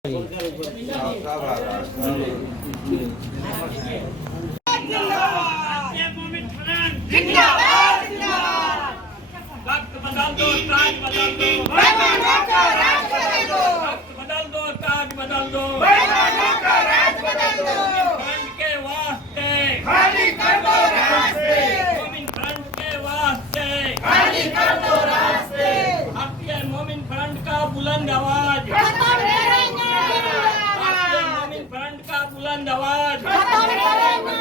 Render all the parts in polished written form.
वक्त बदल दो, ताज बदल दो, बेईमानों का राज बदल दो, वक्त बदल दो, ताज बदल दो, बेईमानों का राज बदल दो, फ्रंट के वास्ते खाली कर दो रास्ते, मोमिन फ्रंट के वास्ते खाली कर दो रास्ते, भारतीय मोमिन फ्रंट का बुलंद आवाज, खत्म करेंगे भारतीय मोमिन फ्रंट का बुलंद आवाज, खत्म करेंगे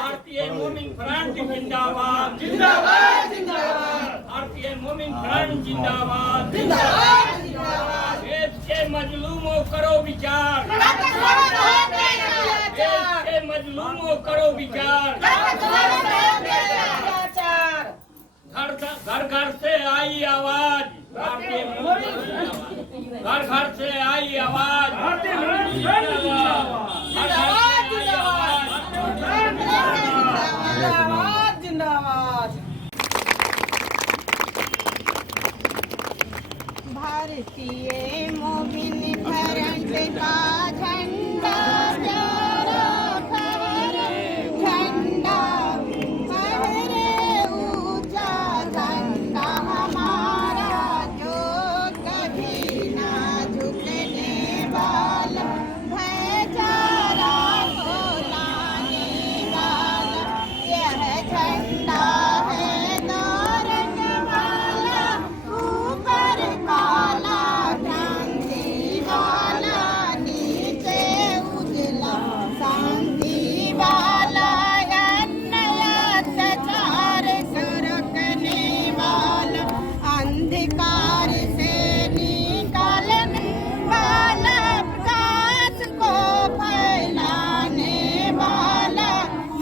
भारतीय मोमिन फ्रंट जिंदाबाद, जिंदाबाद जिंदाबाद भारतीय मोमिन फ्रंट जिंदाबाद, जिंदाबाद जिंदाबाद, देश के मजलूमों करो विचार, देश के मजलूमों करो विचार, घर घर से आई आवाज, भारतीय मोमिन घर घर से आई आवाज, भारतीय मोमिन जिंदाबाद जिंदाबाद। भारतीय मोमिन फ्रंट का झंडा प्यारा फहरे, झंडा फहरे ऊंचा, झंडा हमारा जो कभी ना झुकने वाला, भाईचारा को लाने वाला, यह झंडा है दो रंग वाला, ऊपर काला क्रांति वाला, नीचे उजला शांति वाला, नया अत्याचार से रोकने वाला, अंधकार से निकालने वाला, प्रकाश को फैलाने वाला,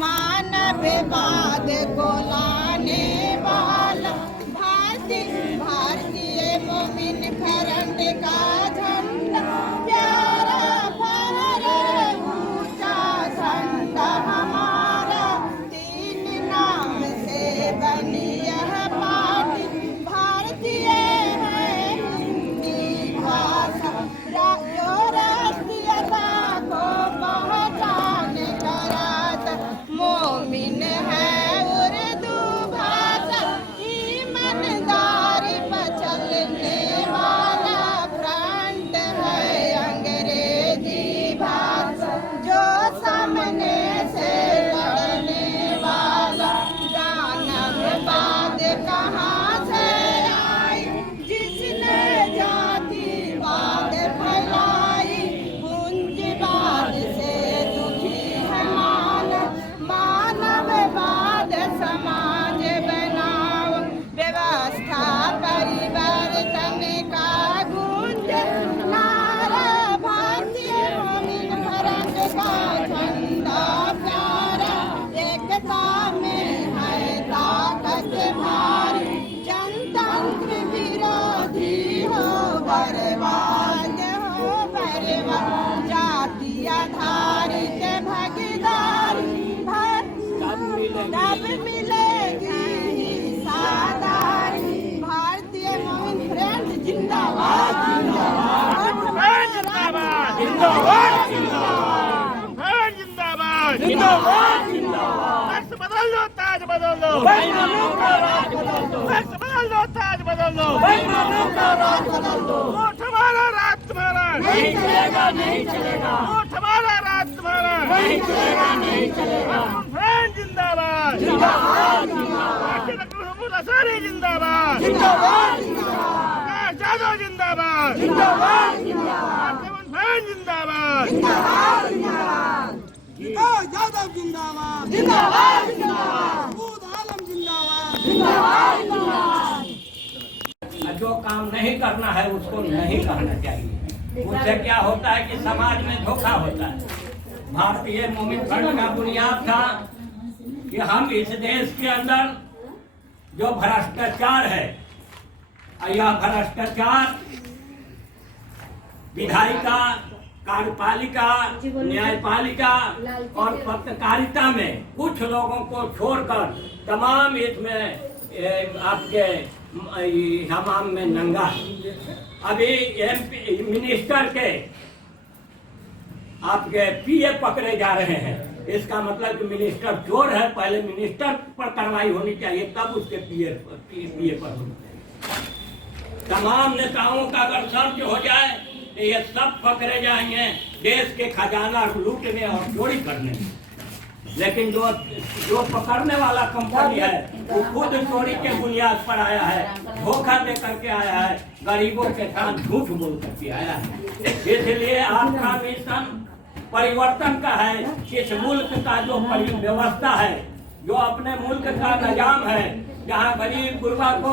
मानववाद को लाने वाला, भारतीय मोमिन फ्रंट का झंडा प्यारा फहरे ऊंचा, झंडा हमारा तीन नाम से बनी यह पार्टी, भारतीय है हिंदी भाषा, जो राष्ट्रीयता को पहचान कराता, मोमिन है उर्दू भाषा, ईमानदारी पर चलने वाला, फ्रंट है अंग्रेजी भाषा, जो सामने से लड़ने वाला, जानववाद कहाँ से आई, जिसने जातिवाद फैलाई, पूंजीवाद से दुखी है मानववाद समाज बनाओ, व्यवस्था परिवर्तन का गूंज नारा, भारतीय मोमिन फ्रंट का झंडा प्यारा, एकता में है ताकत भारी, जनतंत्र विरोधी हो बर्बाद, जाति आधारित भागीदारी, तब मिलेगी हिस्सादारी, भारतीय मोमिन फ्रंट जिंदाबाद जिंदाबाद जिंदाबाद जिंदाबाद जिंदाबाद जिंदाबाद जिंदाबाद। वक्त बदल दो, ताज बदल दो, बेईमानों का राज बदल दो, वक्त बदल दो, ताज बदल दो, बेईमानों का राज बदल दो, वोट हमारा, राज तुम्हारा, नहीं चलेगा नहीं चलेगा, वोट हमारा, राज तुम्हारा, नहीं चलेगा नहीं चलेगा, फ्रंट जिंदाबाद, जिंदाबाद जिंदाबाद सारी जिंदाबाद, जिंदाबाद जिंदाबाद जादव जिंदाबाद, जिंदाबाद जिंदाबाद फ्रंट जिंदाबाद, जिंदाबाद जिंदाबाद यादव जिंदाबाद, जिंदाबाद जिंदाबाद महमूद आलम जिंदाबाद, जिंदाबाद जिंदाबाद। जो काम नहीं करना है उसको नहीं करना चाहिए, उससे क्या होता है कि समाज में धोखा होता है। भारतीय मोमिन फ्रंट का बुनियाद था कि हम इस देश के अंदर जो भ्रष्टाचार है, यह भ्रष्टाचार विधायिका, कार्यपालिका, न्यायपालिका और पत्रकारिता में कुछ लोगों को छोड़कर तमाम इसमें आपके हमाम में नंगा अभी एमपी मिनिस्टर के आपके पीए पकड़े जा रहे हैं। इसका मतलब कि मिनिस्टर चोर है। पहले मिनिस्टर पर कार्रवाई होनी चाहिए, तब उसके पीए पर होनी चाहिए। तमाम नेताओं का अगर सर्च हो जाए तो ये सब पकड़े जाएंगे देश के खजाना लूटने और चोरी करने। लेकिन जो पकड़ने वाला कंपनी है वो खुद चोरी के बुनियाद पर आया है, धोखा दे करके आया है, गरीबों के साथ झूठ बोल करके आया है। इसलिए आपका मिशन परिवर्तन का है। इस मुल्क का जो व्यवस्था है, जो अपने मुल्क का निजाम है, जहाँ गरीब गुरबा को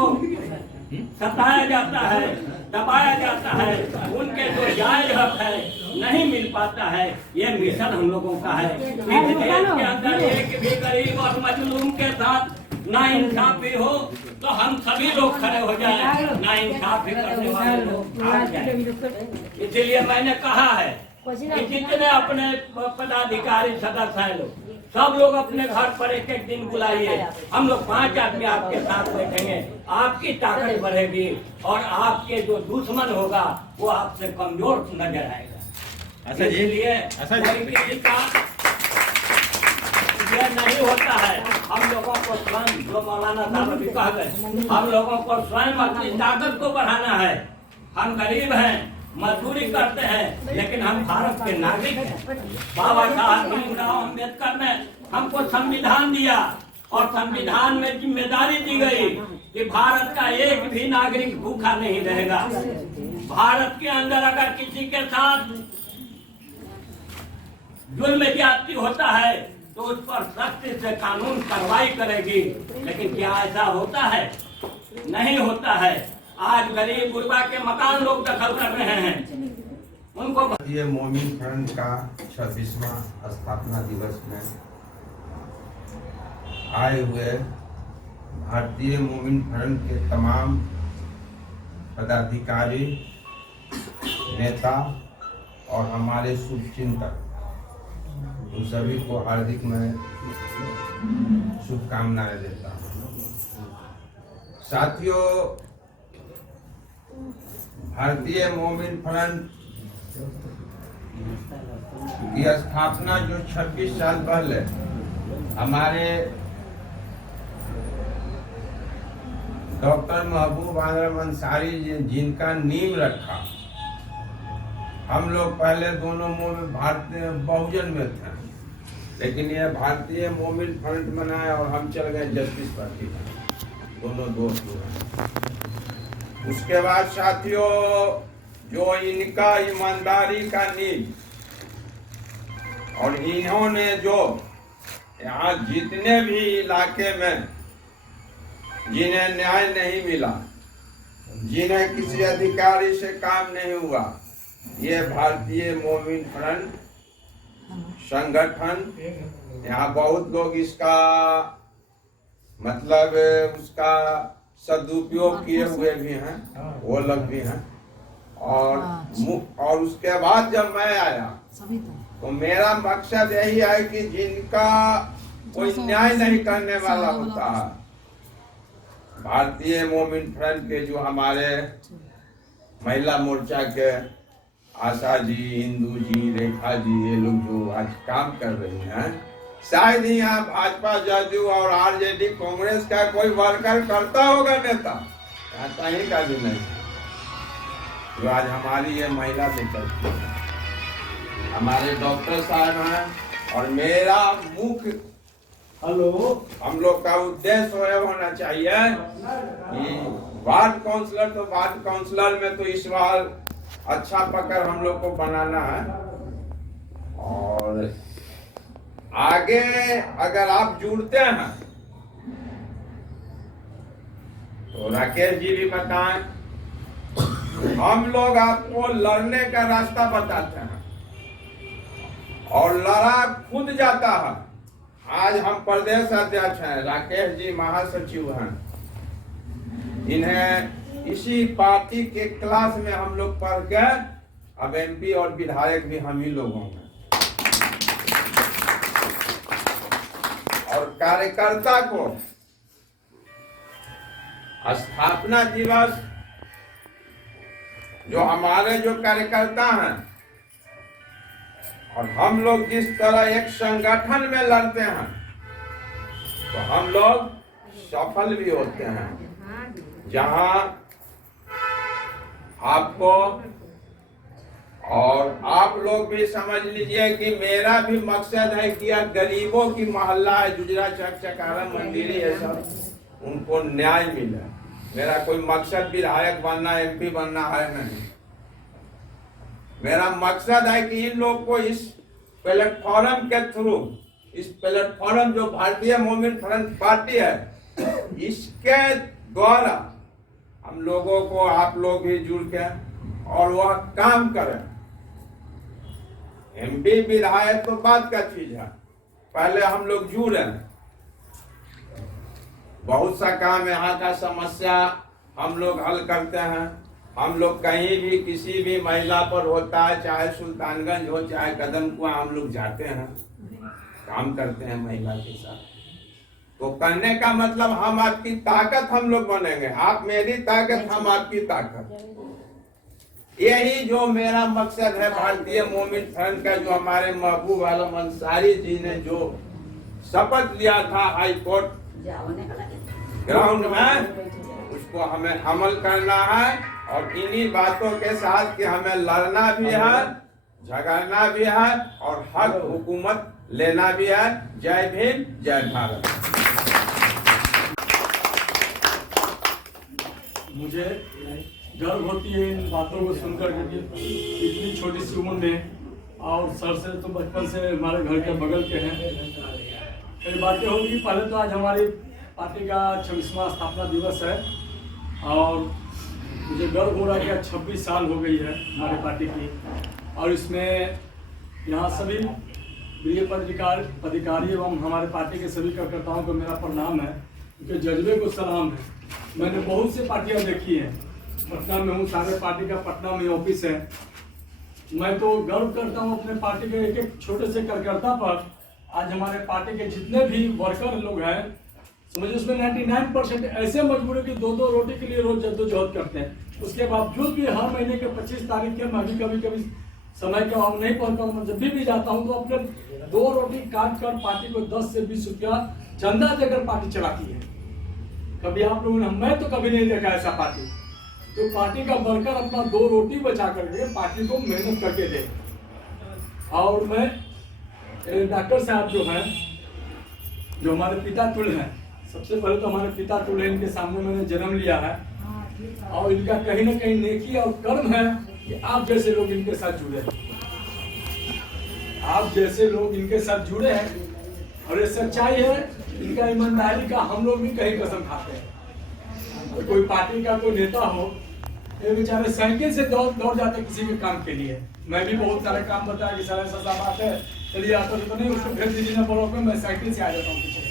सताया जाता है, दबाया जाता है, उनके जो जायज हक है नहीं मिल पाता है, ये मिशन हम लोगों का है। इस देश के अंदर एक भी गरीब और मजलूम के साथ ना इंसाफी हो तो हम सभी लोग खड़े हो जाएं, ना इंसाफी करने वाले लोग भाग जाएं। इसीलिए मैंने कहा है कि जितने अपने पदाधिकारी सदस्य हैं लोग, सब लोग अपने घर पर एक एक दिन बुलाइए। हम लोग 5 आदमी आपके साथ बैठेंगे, आपकी ताकत बढ़ेगी और आपके जो दुश्मन होगा वो आपसे कमजोर नजर आएगा। अच्छा जी, इसलिए अच्छा जी। ये नहीं होता है। हम लोगों को स्वयं, जो मौलाना साहब अभी कह गए, हम लोगों को स्वयं अपनी ताकत को बढ़ाना है। हम गरीब हैं, मजदूरी करते हैं, लेकिन हम भारत के नागरिक हैं। बाबा साहब भीमराव अम्बेडकर ने हमको संविधान दिया और संविधान में जिम्मेदारी दी गई कि भारत का एक भी नागरिक भूखा नहीं रहेगा। भारत के अंदर अगर किसी के साथ जुल्म ज्यादती होता है तो उस पर सख्ती से कानून कार्रवाई करेगी। लेकिन क्या ऐसा होता है? नहीं होता है। आज गरीब गुरबा के मकान लोग दखल कर रहे हैं, उनको। ये मोमिन फ्रंट का 26वां स्थापना दिवस में आए हुए भारतीय मोमिन फ्रंट के तमाम पदाधिकारी, नेता और हमारे शुभचिंतक, उन सभी को हार्दिक मैं शुभकामनाएं देता हूँ। साथियों, भारतीय मोमिन फ्रंट की स्थापना जो 26 साल पहले हमारे डॉक्टर महबूब आलम अंसारी जिनका नींव रखा, हम लोग पहले दोनों में भारतीय बहुजन में थे, लेकिन यह भारतीय मोमिन फ्रंट बनाया और हम चल गए जस्टिस पार्टी में, दोनों दोस्त हुए। उसके बाद साथियों, जो इनका ईमानदारी का नींव और इन्होंने जो यहाँ जितने भी इलाके में जिन्हें न्याय नहीं मिला, जिन्हें किसी अधिकारी से काम नहीं हुआ, ये भारतीय मोमिन फ्रंट संगठन, यहाँ बहुत लोग इसका मतलब उसका सदुपयोग किए हुए भी हैं, वो लोग भी हैं। और उसके बाद जब मैं आया तो मेरा मकसद यही है कि जिनका कोई न्याय नहीं करने वाला होता है, भारतीय मोमिन फ्रंट के जो हमारे महिला मोर्चा के आशा जी, इंदू जी, रेखा जी, ये लोग जो आज काम कर रही हैं, शायद ही यहाँ भाजपा, जदयू और आरजेडी कांग्रेस का कोई वर्कर करता होगा नेता, यहाँ कहीं का भी नहीं, जो आज हमारी ये महिला से करती है। हमारे डॉक्टर साहब हैं और मेरा मुख्य हम लोग का उद्देश्य होना चाहिए कि वार्ड काउंसलर, तो वार्ड काउंसलर में तो इस बार अच्छा पकड़ हम लोग को बनाना है। और आगे अगर आप जुड़ते हैं तो राकेश जी भी बताएं, हम लोग आपको लड़ने का रास्ता बताते हैं और लड़ा खुद जाता है। आज हम प्रदेश अध्यक्ष हैं, राकेश जी महासचिव हैं, इन्हें इसी पार्टी के क्लास में हम लोग पढ़ गए, अब एमपी और विधायक भी हम ही लोगों में। और कार्यकर्ता को स्थापना दिवस जो हमारे जो कार्यकर्ता हैं और हम लोग जिस तरह एक संगठन में लड़ते हैं तो हम लोग सफल भी होते हैं। जहां आपको और आप लोग भी समझ लीजिए कि मेरा भी मकसद है कि गरीबों की मोहल्ला है जुजरा चक चकारा मंदिरी है सब उनको न्याय मिले। मेरा कोई मकसद विधायक बनना MP बनना है नहीं। मेरा मकसद है कि इन लोग को इस प्लेटफॉर्म के थ्रू इस प्लेटफॉर्म जो भारतीय मोमिन फ्रंट पार्टी है इसके द्वारा हम लोगों को आप लोग भी जुड़ के और वह काम करें। MP विधायक तो बात का चीज है, पहले हम लोग जुड़े। बहुत सा काम यहाँ का समस्या हम लोग हल करते हैं। हम लोग कहीं भी किसी भी महिला पर होता है, चाहे सुल्तानगंज हो चाहे कदम कुआं, हम लोग जाते हैं, काम करते हैं महिला के साथ। तो करने का मतलब हम आपकी ताकत हम लोग बनेंगे, आप मेरी ताकत हम आपकी ताकत। यही जो मेरा मकसद है भारतीय मोमिन फ्रंट का, जो हमारे महबूब आलम अंसारी जी ने जो शपथ लिया था हाई कोर्ट ग्राउंड में, उसको हमें अमल करना है। और इन्हीं बातों के साथ कि हमें लड़ना भी है, झगड़ना भी है और हक हुकूमत लेना भी है। जय भीम, जय भारत। मुझे गर्व होती है इन बातों को सुनकर के इतनी छोटी सी उम्र में, और सर से तो बचपन से हमारे घर के बगल के हैं। कई बातें होंगी। पहले तो आज हमारी पार्टी का 26वां स्थापना दिवस है और मुझे गर्व हो रहा है कि 26 साल हो गई है हमारी पार्टी की। और इसमें यहाँ सभी प्रिय पदाधिकारी एवं हमारे पार्टी के सभी कार्यकर्ताओं को मेरा प्रणाम है, उनके जज्बे को सलाम है। मैंने बहुत सी पार्टियां देखी हैं, पटना में हूँ, सारे पार्टी का पटना में ऑफिस है। मैं तो गर्व करता हूँ अपने पार्टी के एक एक छोटे से कार्यकर्ता पर। आज हमारे पार्टी के जितने भी वर्कर लोग हैं, समझिए उसमें 99% ऐसे मजबूर है कि 2-2 रोटी के लिए रोज जद्दोजहद करते हैं। उसके बावजूद भी हर महीने के 25 तारीख के मैं भी कभी समय के अभाव नहीं पहुंचता हूँ। जब भी जाता हूँ तो अपने 2 रोटी काट कर पार्टी को 10 से 20 रुपया चंदा देकर पार्टी चलाती है। कभी आप लोगों ने, मैं तो कभी नहीं देखा ऐसा पार्टी। तो पार्टी का वर्कर अपना 2 रोटी बचा करके पार्टी को मेहनत करके दे। और मैं डॉक्टर साहब जो हैं, जो हमारे पिता तुल्य हैं, सबसे पहले तो हमारे पिता तुल्य, इनके सामने मैंने जन्म लिया है और इनका कहीं ना कहीं नेकी और कर्म है कि आप जैसे लोग इनके साथ जुड़े हैं। आप जैसे लोग इनके साथ जुड़े हैं और ये सच्चाई है। इनका ईमानदारी का हम लोग भी कहीं कसम खाते हैं। कोई पार्टी का कोई नेता हो, ये बेचारे साइकिल से दौड़ जाते किसी भी काम के लिए। मैं भी बहुत सारे काम बताया कि सर ऐसा बात है, चलिए आता तो नहीं, उसको भेज दीजिए ना ब्लॉक में, मैं साइकिल से आ जाता हूँ पीछे से।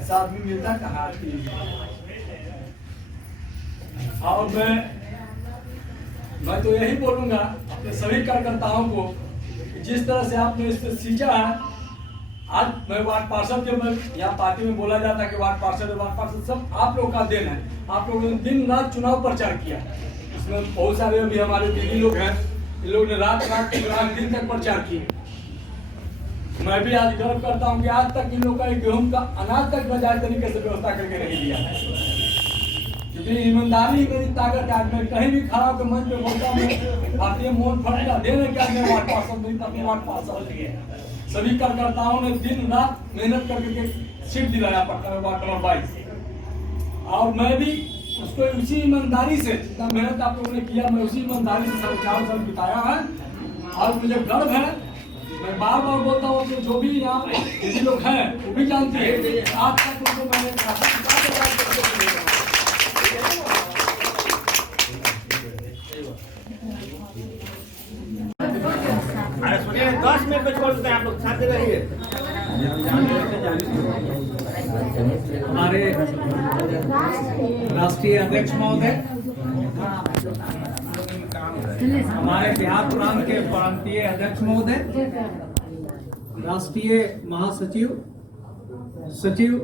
ऐसा आदमी मिलता कहाँ? और मैं तो यही बोलूंगा अपने सभी कार्यकर्ताओं को, जिस तरह से आपने इससे सींचा है। आज मैं वार्ड पार्षद, जब मैं यहाँ पार्टी में बोला जाता है कि वार्ड पार्षद सब आप लोग का देन है। आप लोगों ने दिन रात चुनाव प्रचार किया, इसमें बहुत सारे अभी हमारे दीदी लोग हैं, इन लोगों ने रात दिन तक प्रचार किए। मैं भी आज गर्व करता हूँ कि आज तक इन लोगों का गेहूं का अनाज तक बजाय तरीके से व्यवस्था करके नहीं दिया है। क्योंकि ईमानदारी मेरी ताकत है। मैं कहीं भी खड़ा होकर मंच पे बोलता हूँ भारतीय मोहन फ्रंट का देन है क्या मैं वार्ड पार्षद नहीं, तब वार्ड पार्षद लिए। सभी कार्यकर्ताओं ने दिन रात मेहनत करके सीट दिलाया पटना में वार्ड नंबर 22। और मैं भी उसको उसी ईमानदारी से, जितना मेहनत आप लोगों ने किया, मैं उसी ईमानदारी से 4 साल बिताया है। और मुझे गर्व है, मैं बार बार बोलता हूँ कि जो भी यहाँ दीदी लोग हैं वो भी जानती है, आज तक उनको मैंने सुनिए, 10 मिनट में छोड़ देते हैं, आप लोग साथ रहिए। हमारे राष्ट्रीय अध्यक्ष महोदय, हमारे बिहार प्रांत के प्रांतीय अध्यक्ष महोदय, राष्ट्रीय महासचिव, सचिव,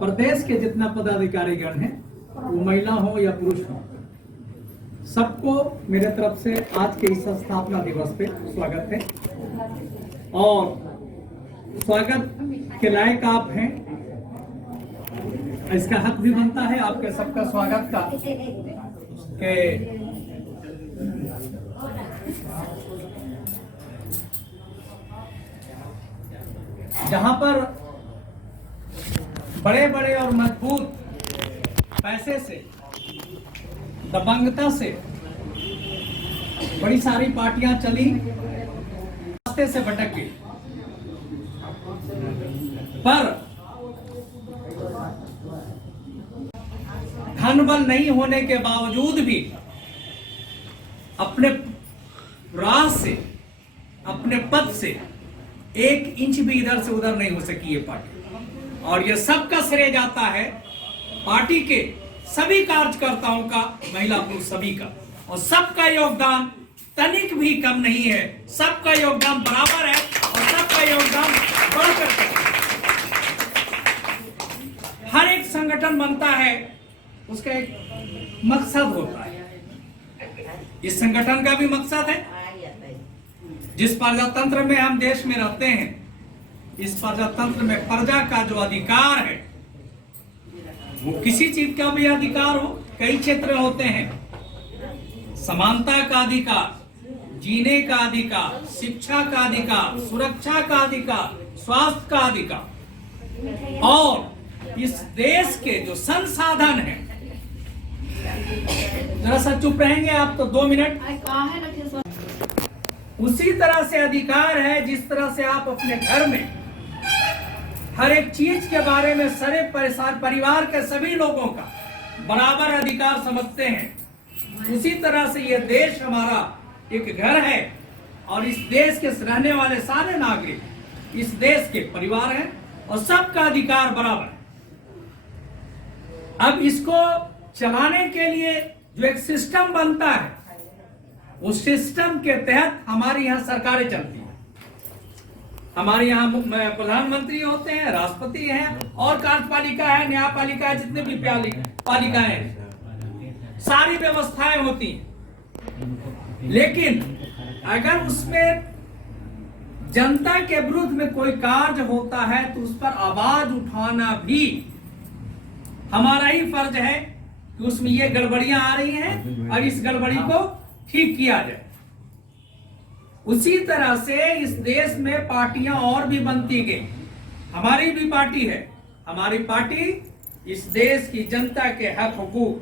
प्रदेश के जितना पदाधिकारीगण हैं, वो महिला हो या पुरुष हो, सबको मेरे तरफ से आज के इस स्थापना दिवस पे स्वागत है और स्वागत के लायक आप हैं, इसका हक भी बनता है आपके सबका स्वागत का कि जहां पर बड़े बड़े और मजबूत पैसे से, दबंगता से बड़ी सारी पार्टियां चली, रास्ते से भटक गई, पर धन बल नहीं होने के बावजूद भी अपने राह से, अपने पद से 1 इंच भी इधर से उधर नहीं हो सकी ये पार्टी। और ये सबका श्रेय जाता है पार्टी के सभी कार्यकर्ताओं का, महिला पुरुष सभी का, और सबका योगदान तनिक भी कम नहीं है, सबका योगदान बराबर है और सबका योगदान बढ़कर है। हर एक संगठन बनता है, उसका एक मकसद होता है। इस संगठन का भी मकसद है, जिस प्रजातंत्र में हम देश में रहते हैं, इस प्रजातंत्र में प्रजा का जो अधिकार है, वो किसी चीज का भी अधिकार हो, कई क्षेत्र होते हैं, समानता का अधिकार, जीने का अधिकार, शिक्षा का अधिकार, सुरक्षा का अधिकार, स्वास्थ्य का अधिकार, और इस देश के जो संसाधन है, जरा सा चुप रहेंगे आप तो 2 मिनट। उसी तरह से अधिकार है जिस तरह से आप अपने घर में हर एक चीज के बारे में सारे परिवार के सभी लोगों का बराबर अधिकार समझते हैं, उसी तरह से यह देश हमारा एक घर है और इस देश के रहने वाले सारे नागरिक इस देश के परिवार हैं और सबका अधिकार बराबर है। अब इसको चलाने के लिए जो एक सिस्टम बनता है, उस सिस्टम के तहत हमारी यहाँ सरकारें चलती हैं। हमारे यहाँ प्रधानमंत्री होते हैं, राष्ट्रपति हैं, और कार्यपालिका है, न्यायपालिका है, जितने भी पालिकाएं हैं, सारी व्यवस्थाएं होती हैं। लेकिन अगर उसमें जनता के विरुद्ध में कोई कार्य होता है तो उस पर आवाज उठाना भी हमारा ही फर्ज है कि उसमें ये गड़बड़ियां आ रही हैं और इस गड़बड़ी को ठीक किया जाए। उसी तरह से इस देश में पार्टियां और भी बनती गई, हमारी भी पार्टी है। हमारी पार्टी इस देश की जनता के हक हुकूक,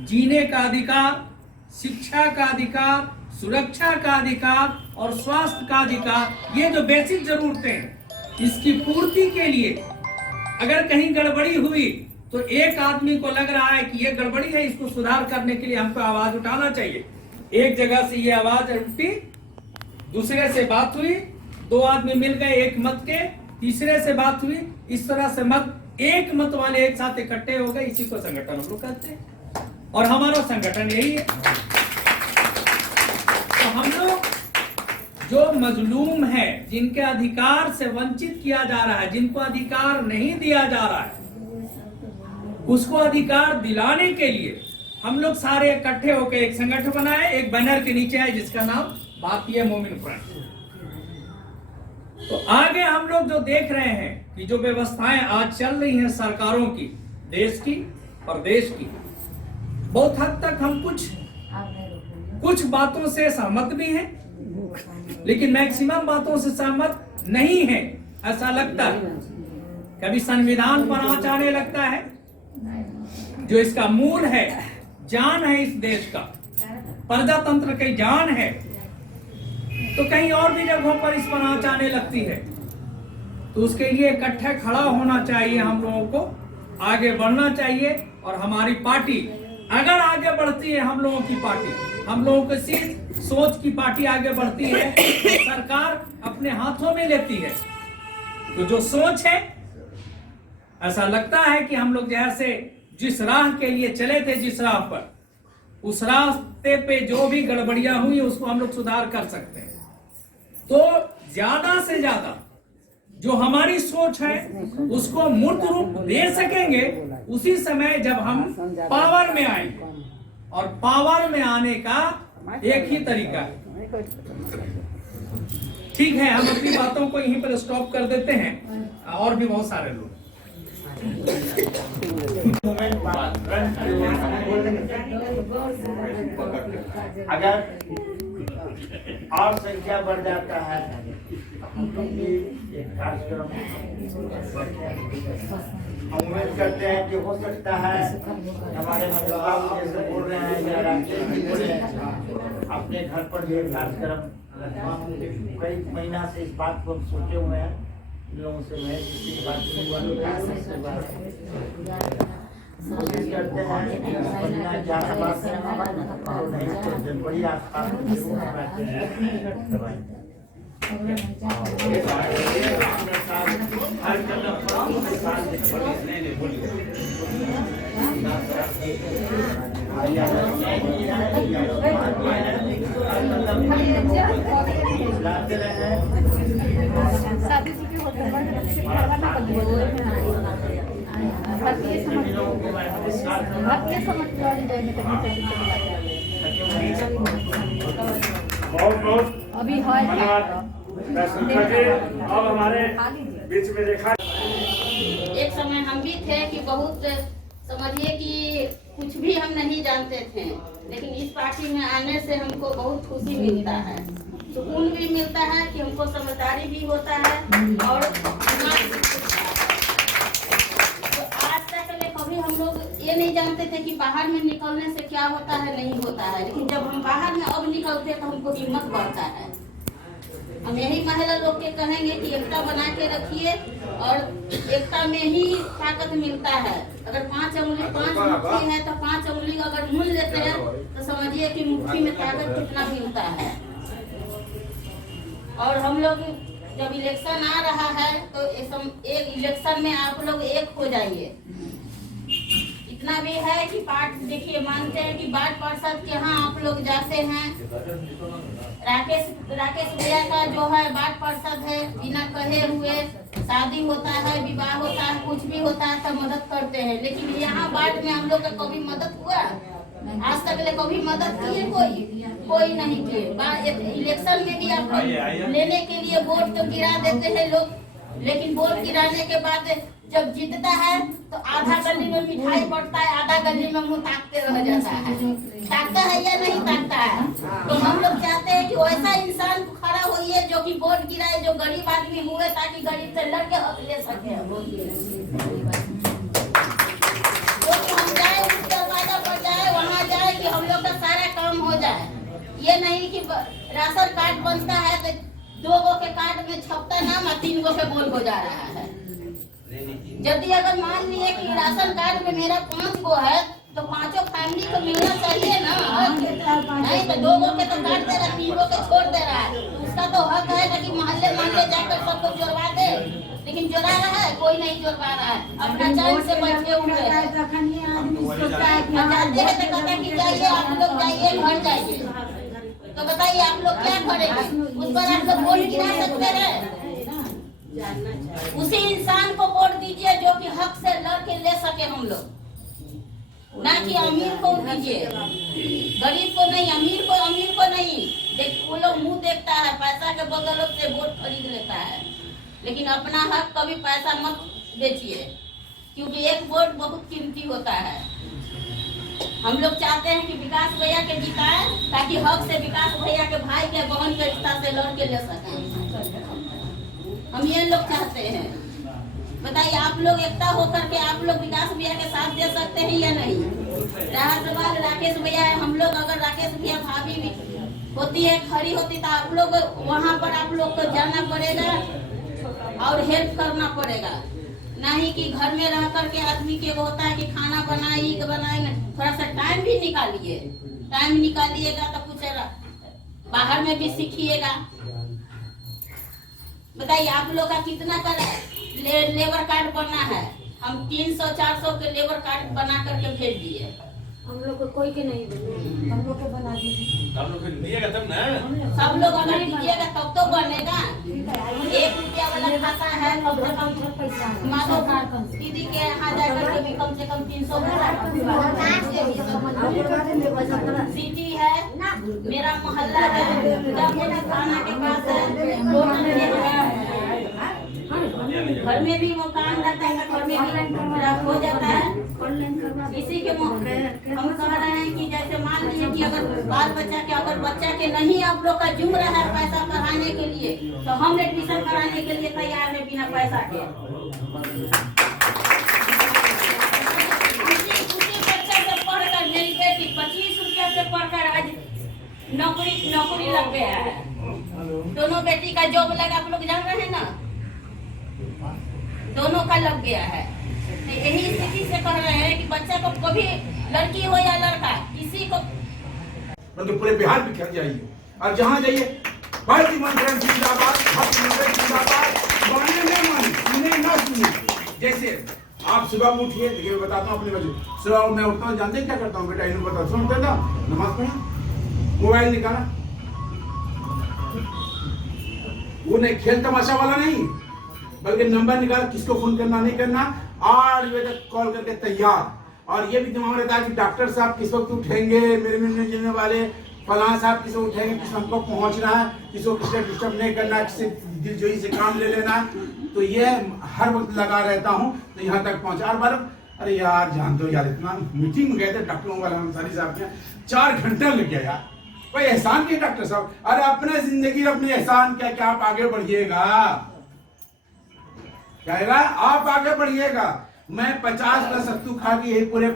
जीने का अधिकार, शिक्षा का अधिकार, सुरक्षा का अधिकार और स्वास्थ्य का अधिकार, ये जो बेसिक जरूरतें हैं, इसकी पूर्ति के लिए अगर कहीं गड़बड़ी हुई तो एक आदमी को लग रहा है कि ये गड़बड़ी है, इसको सुधार करने के लिए हमको आवाज उठाना चाहिए। एक जगह से ये आवाज उठी, दूसरे से बात हुई, 2 आदमी मिल गए एक मत के, तीसरे से बात हुई, इस तरह से एक मत वाले एक साथ इकट्ठे हो गए, इसी को संगठन हम लोग कहते हैं और हमारा संगठन यही है। तो हम लोग जो मजलूम है, जिनके अधिकार से वंचित किया जा रहा है, जिनको अधिकार नहीं दिया जा रहा है, उसको अधिकार दिलाने के लिए हम लोग सारे इकट्ठे होकर एक संगठन बनाए, एक बैनर के नीचे है जिसका नाम भारतीय मोमिन फ्रंट। तो आगे हम लोग जो देख रहे हैं कि जो व्यवस्थाएं आज चल रही हैं सरकारों की, देश की और देश की, बहुत हद तक हम कुछ बातों से सहमत भी हैं, लेकिन मैक्सिमम बातों से सहमत नहीं है, ऐसा लगता है। कभी संविधान पर आंच आने लगता है, जो इसका मूल है, जान है इस देश का, प्रजातंत्र की जान है, तो कहीं और भी जगहों पर इस पर आंच आने लगती है। तो उसके लिए इकट्ठे खड़ा होना चाहिए, हम लोगों को आगे बढ़ना चाहिए। और हमारी पार्टी अगर आगे बढ़ती है, हम लोगों की पार्टी, हम लोगों की सिर्फ सोच की पार्टी आगे बढ़ती है, तो सरकार अपने हाथों में लेती है। तो जो सोच है, ऐसा लगता है कि हम लोग जैसे जिस राह के लिए चले थे, जिस राह पर, उस रास्ते पे जो भी गड़बड़ियां हुई उसको हम लोग सुधार कर सकते हैं। तो ज्यादा से ज्यादा जो हमारी सोच है उसको मूर्त रूप दे सकेंगे उसी समय जब हम पावर में आएंगे। और पावर में आने का एक ही तरीका है। ठीक है, हम अपनी बातों को यहीं पर स्टॉप कर देते हैं, और भी बहुत सारे लोग। अगर और संख्या बढ़ जाता है हम लोग भी एक कार्यक्रम हम उम्मीद करते हैं कि हो सकता है हमारे बाबू जैसे बोल रहे हैं या राकेश जी बोल रहे हैं अपने घर पर भी एक कार्यक्रम कई महीना से इस बात को हम सोचे हुए हैं। इन लोगों से मैं इस बात कोशिश करते हैं ज्यादा बात नहीं बड़ी आस्था हर कदम लाते रहे शादी की होटल बहुत बहुत अभी धन्यवाद। अब हमारे बीच में देखा एक समय हम भी थे कि बहुत समझिए कि कुछ भी हम नहीं जानते थे, लेकिन इस पार्टी में आने से हमको बहुत खुशी मिलता है, सुकून भी मिलता है कि हमको समझदारी भी होता है और तो आज तक कभी हम लोग ये नहीं जानते थे कि बाहर में निकलने से क्या होता है नहीं होता है, लेकिन जब हम बाहर में अब निकलते तो हमको हिम्मत बढ़ता है। हम यही महिला लोग के कहेंगे कि एकता बना के रखिए और एकता में ही ताकत मिलता है। अगर 5 मुट्ठी है तो 5 उंगली अगर मूल लेते हैं तो समझिए कि मुट्ठी में ताकत कितना मिलता है। और हम लोग जब इलेक्शन आ रहा है तो एक इलेक्शन में आप लोग एक हो जाइए। इतना भी है कि देखिए मानते हैं कि वार्ड पार्षद के यहाँ आप लोग जाते हैं, राकेश भैया का जो है वार्ड पार्षद है, बिना कहे हुए शादी होता है, विवाह होता है, कुछ भी होता है तो मदद करते हैं। लेकिन यहाँ वार्ड में हम लोग का कभी मदद हुआ? आज तक कभी मदद किए? कोई नहीं किए। इलेक्शन में भी आप लेने के लिए वोट तो गिरा देते हैं लोग, लेकिन वोट गिराने के बाद जब जीतता है तो आधा गली में मिठाई बढ़ता है, आधा गली में मुंह ताकते रह जाता है। ताकता है या नहीं ताकता है? तो हम लोग चाहते हैं कि वैसा इंसान खड़ा होइए जो कि वोट गिराए, जो गरीब आदमी हुए, ताकि गरीब से लड़के हक ले सके। तो हम जाए उस दरवाजा पर जाए, वहाँ जाए कि हम लोग का सारा काम हो जाए। ये नहीं कि राशन कार्ड बनता है तो 2 गो के कार्ड में छपता नाम और 3 गो पे बोल हो जा रहा है। यदि अगर मान लिए कि राशन कार्ड में मेरा 5 गो है तो 5 फैमिली को मिलना चाहिए ना। नहीं तो 2 गो के तो काट दे रहा, 3 गो के छोड़ दे रहा है। तो उसका तो हक है ना कि मोहल्ले जाकर सबको जोड़वा दे, लेकिन जोड़ा रहा है कोई नहीं जोड़वा रहा है। अपना चैन से बैठे हुए हैं। जाते हैं तो कहते हैं कि जाइए आप लोग, जाइए घर जाइए। तो बताइए आप लोग क्या करेंगे? उस पर आप लोग वोट गिरा सकते हैं? उसी इंसान को वोट दीजिए जो कि हक से लड़ के ले सके हम लोग, ना कि अमीर को दीजिए। गरीब को नहीं, अमीर को नहीं। वो लोग मुंह देखता है, पैसा के बदल से वोट खरीद लेता है, लेकिन अपना हक कभी पैसा मत बेचिए, क्योंकि एक वोट बहुत कीमती होता है। हम लोग चाहते हैं कि विकास भैया के जिताए, ताकि हक से विकास भैया के भाई के बहन के रिश्ता से लड़ के ले सकें। हम ये लोग चाहते हैं। बताइए आप लोग एकता होकर के आप लोग विकास भैया के साथ दे सकते हैं या नहीं? रहा सवाल राकेश भैया है, हम लोग अगर राकेश भैया भाभी भी होती है, खड़ी होती, तो आप लोग वहाँ पर आप लोग को जाना पड़ेगा और हेल्प करना पड़ेगा। नहीं कि घर में रह करके आदमी के होता है कि खाना बनाए, थोड़ा सा टाइम भी निकालिए। टाइम निकालिएगा तो कुछ बाहर में भी सीखिएगा। बताइए आप लोग का कितना का लेबर कार्ड बना है? हम 300-400 के लेबर कार्ड बना करके भेज दिए। हम लोग को कोई के नहीं बने, हम लोग को बना दीजिए। सब लोग अगर दीजिएगा तब तो बनेगा। 1 रुपया वाला खाता आशा है कम से कम माधव दीदी के यहाँ जाकर के भी कम से कम 300 सिटी है, मेरा मोहल्ला है, थाना के पास है, घर में भी मकान रहता है, घर में भी हो जाता है। इसी के हम कह रहे हैं कि जैसे मान लीजिए कि अगर बाल बच्चा के अगर बच्चा के नहीं आप लोग का जुम रहा है पैसा पढ़ाने के लिए, तो हम एडमिशन कराने के लिए तैयार है बिना पैसा के। उसी बच्चा से पढ़कर मेरी बेटी 25 रुपया से पढ़कर आज नौकरी लग गया है। दोनों बेटी का जॉब लगा, आप लोग जान रहे हैं ना, दोनों का लग गया है। तो यही स्थिति से कह रहे हैं कि बच्चा को कभी लड़की हो या लड़का किसी को मतलब पूरे बिहार में खेल जाइए और जहाँ जाइए भारतीय मंत्रण जिंदाबाद, भारतीय मंत्रण जिंदाबाद, माने नहीं माने, सुने ना सुने। जैसे आप सुबह में उठिए, देखिए मैं बताता हूँ अपने बच्चे, सुबह मैं उठता हूँ, जानते क्या करता हूँ बेटा, इन्हें बताओ, सुनते ना, नमाज पढ़ा, मोबाइल निकाला, वो नहीं खेल तमाशा वाला नहीं, बल्कि नंबर निकाल, किसको फोन करना नहीं करना, 8 बजे तक कॉल करके तैयार। और ये भी दिमाग रहता है कि डॉक्टर साहब किस वक्त उठेंगे, मेरे मिलने जुलने वाले फलां साहब किस वक्त उठेंगे, किस हमको पहुंचना है, किसी को किसी डिस्टर्ब नहीं करना, किसी दिलजोई से काम ले लेना। तो ये हर वक्त लगा रहता हूँ, तो यहाँ तक पहुँचा। और बार अरे यार जान दो यार, इतना मीटिंग में गए थे डॉक्टरों वाले अंसारी साहब के, 4 घंटा लग गया यार, कोई एहसान नहीं डॉक्टर साहब। अरे अपने जिंदगी अपने एहसान क्या क्या, आप आगे बढ़िएगा, कहेगा आप आगे बढ़िएगा। मैं 50 का सत्तू खा के यही पूरे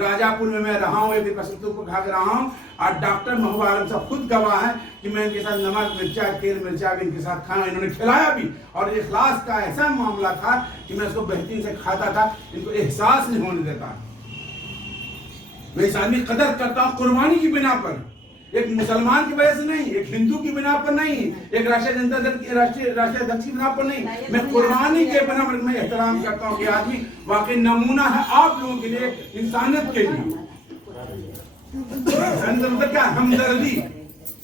राजापुर में मैं रहा हूँ, एक सत्तू को खा के रहा हूँ, और डॉक्टर महबूब आलम साहब खुद गवाह है कि मैं इनके साथ नमक मिर्चा तेल मिर्चा भी इनके साथ खाया, इन्होंने खिलाया भी। और इखलास का ऐसा मामला था कि मैं उसको बेहतरीन से खाता था, इनको एहसास नहीं होने देता। मैं इस आदमी की कदर करता हूँ कुर्बानी की बिना पर, एक मुसलमान की वजह से नहीं, एक हिंदू की बिना पर नहीं, एक राष्ट्रीय जनता दल की राष्ट्रीय अध्यक्ष की बिना पर नहीं, मैं कुर्बानी के बिना पर मैं एहतराम करता हूँ कि आदमी वाकई नमूना है आप लोगों के लिए, इंसानियत के लिए। मतलब क्या हमदर्दी,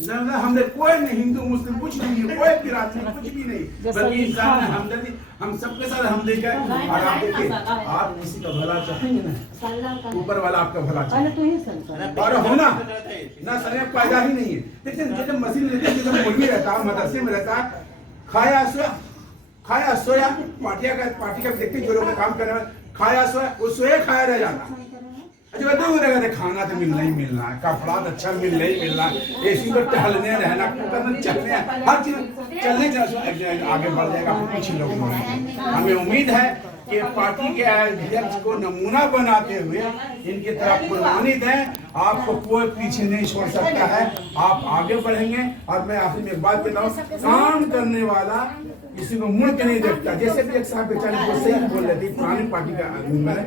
हमने कोई नहीं, हिंदू मुस्लिम कुछ नहीं है, कोई बिरादरी कुछ भी नहीं, बल्कि इंसान है, हमदर्दी, हम सबके साथ हम लेकर। और आप देखिए, आप किसी का भला चाहेंगे ना, ऊपर वाला आपका भला चाहेंगे, और होना ना सर पैदा ही नहीं है। देखिए जैसे मशीन लेते हैं, जैसे मुर्गी रहता है, मदरसे में रहता है, खाया सोया, पार्टी का देखते जो लोग काम कर रहे हैं, खाया सोया, वो सोया खाया रह जाता। अच्छा खाना तो मिलना ही मिलना है, कपड़ा तो अच्छा मिलना ही मिलना, एसी तो टहलने रहना चलने, हर चीज चलने आगे बढ़ जाएगा। कुछ लोग हमें उम्मीद है कि पार्टी के अध्यक्ष को नमूना बनाते हुए इनकी तरफ कुर्बानी दें, आपको कोई पीछे नहीं छोड़ सकता है, आप आगे बढ़ेंगे। और मैं आखिर में एक बात कहता हूँ, काम करने वाला किसी को मुड़ के नहीं देखता। जैसे भी एक साहब बेचारे को सही बोल रहे थे, पुरानी पार्टी का आदमी मैंने,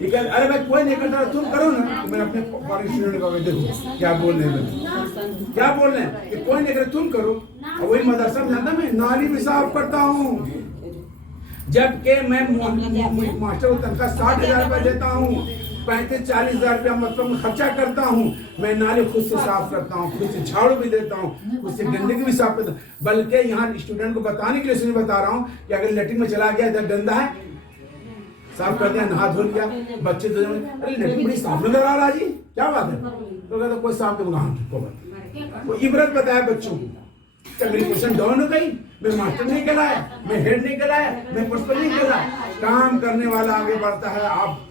अरे भाई कोई नहीं करता, तुम करो ना। मैंने अपने पार्टी स्टूडेंट को देखो क्या बोल रहे हैं, क्या बोल रहे हैं कि कोई नहीं करे तुम करो। और वही मदरसा में जाता, मैं नाली भी साफ करता हूँ, जबकि मैं मास्टर को तनख्वाह 60,000 रुपये देता हूँ, 35-40 हजार रुपया मतलब खर्चा करता हूँ। मैं नाली खुद से साफ करता हूँ, खुद से झाड़ू भी देता हूँ, खुद से गंदगी भी साफ करता हूँ। बल्कि यहाँ स्टूडेंट को बताने के लिए इसलिए बता रहा हूँ कि अगर लेटरिन में चला गया, इधर गंदा है, साफ कर दिया, नहा धो लिया, बच्चे तो अरे लेटरिन बड़ी साफ नजर आ रहा जी, क्या बात है? तो कहता कोई साफ के वो इबरत बताया बच्चों को। मेरी पोजीशन डाउन हो गई, मैं मास्टर नहीं कहलाया, मैं हेड नहीं कहलाया, मैं प्रिंसिपल नहीं कहलाया। काम करने वाला आगे बढ़ता है, आप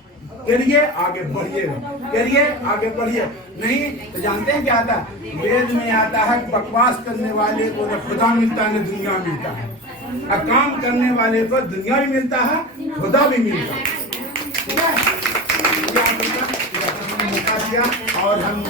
करिए आगे बढ़िएगा, करिए आगे बढ़िए। नहीं तो जानते हैं क्या आता है, वेद में आता है बकवास करने वाले को न खुदा मिलता है न दुनिया मिलता है, और काम करने वाले को दुनिया भी मिलता है, खुदा भी मिलता है। मौका दिया और हम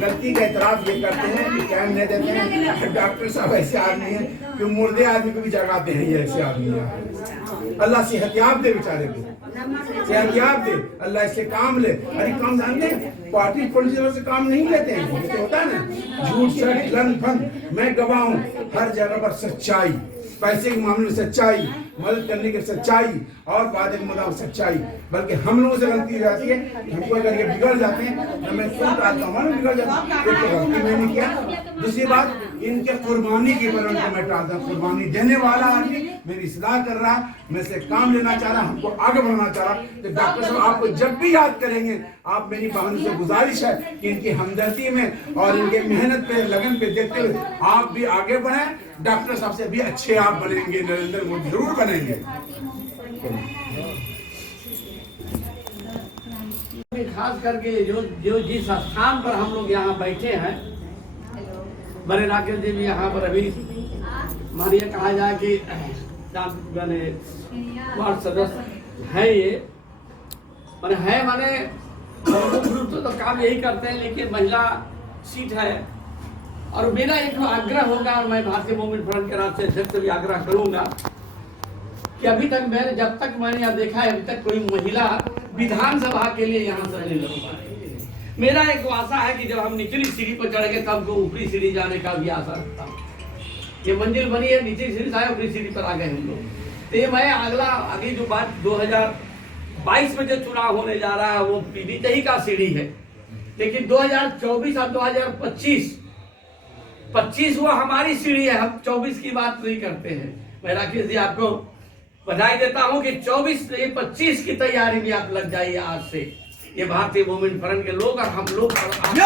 गलती का एतराफ ये करते हैं कि टाइम नहीं देते हैं। डॉक्टर साहब ऐसे आदमी हैं कि मुर्दे आदमी को भी जगाते हैं, ये ऐसे आदमी हैं। अल्लाह सेहतियाब दे बेचारे को। सेहतियाब दे, अल्लाह इससे काम ले। अरे काम जानते हैं, पार्टी पॉलिटिशियन से काम नहीं लेते हैं, जैसे होता है ना झूठ सच लन फन। मैं गवाह हूँ हर जगह पर सच्चाई, पैसे के मामले में सच्चाई, मदद करने की सच्चाई और वादे के मुताबिक सच्चाई। बल्कि हम लोगों से गलती हो जाती है, हमको अगर ये बिगड़ जाते हैं तो मैं खुद आता हूँ बिगड़ जाता हूँ, तो गलती मैंने किया। दूसरी बात, इनके कुर्बानी की पर उनको मैं टालता हूँ। कुर्बानी देने वाला आदमी मेरी इस्लाह कर रहा, मैं से काम लेना चाह रहा, हमको आगे बढ़ाना चाह रहा। तो डॉक्टर साहब आपको जब भी याद करेंगे, आप मेरी बहनों से गुजारिश है कि इनकी हमदर्दी में और इनके मेहनत पे लगन पे देखते हुए आप भी आगे बढ़े। डॉक्टर साहब से भी अच्छे आप बनेंगे, नरेंद्र मोदी जरूर बनेंगे। खास करके जो जिस स्थान पर हम लोग यहाँ बैठे हैं, बड़े राकेश जी भी यहाँ पर अभी मानिए कहा जाए कि वार्ड सदस्य है ये, माने प्रमुख रूप से तो काम यही करते हैं, लेकिन महिला सीट है। और मेरा एक आग्रह होगा, और मैं भारतीय मूवमेंट फ्रंट के राष्ट्रीय अध्यक्ष से भी आग्रह करूंगा कि अभी तक जब तक मैंने यहाँ देखा है, अभी तक कोई महिला विधानसभा के लिए यहाँ से नहीं लड़ पाई। मेरा एक आशा है कि जब हम निचली सीढ़ी पर चढ़ गए तब को ऊपरी सीढ़ी जाने का भी आशा रखता हूँ। ये मंजिल बनी है, निचली सीढ़ी से आए ऊपरी सीढ़ी पर आ गए हम लोग। तो ये मैं आगे जो बात 2022 में जो चुनाव होने जा रहा है वो पीढ़ी ही का सीढ़ी है, लेकिन 2024 और 2025 वो हमारी सीढ़ी है। हम 24 की बात नहीं करते हैं। मैं राकेश जी आपको बधाई देता हूं कि 24-25 की तैयारी में आप लग जाइए आज से। ये भारतीय मूवमेंट फ्रंट के लोग और हम लोग साथ हैं, और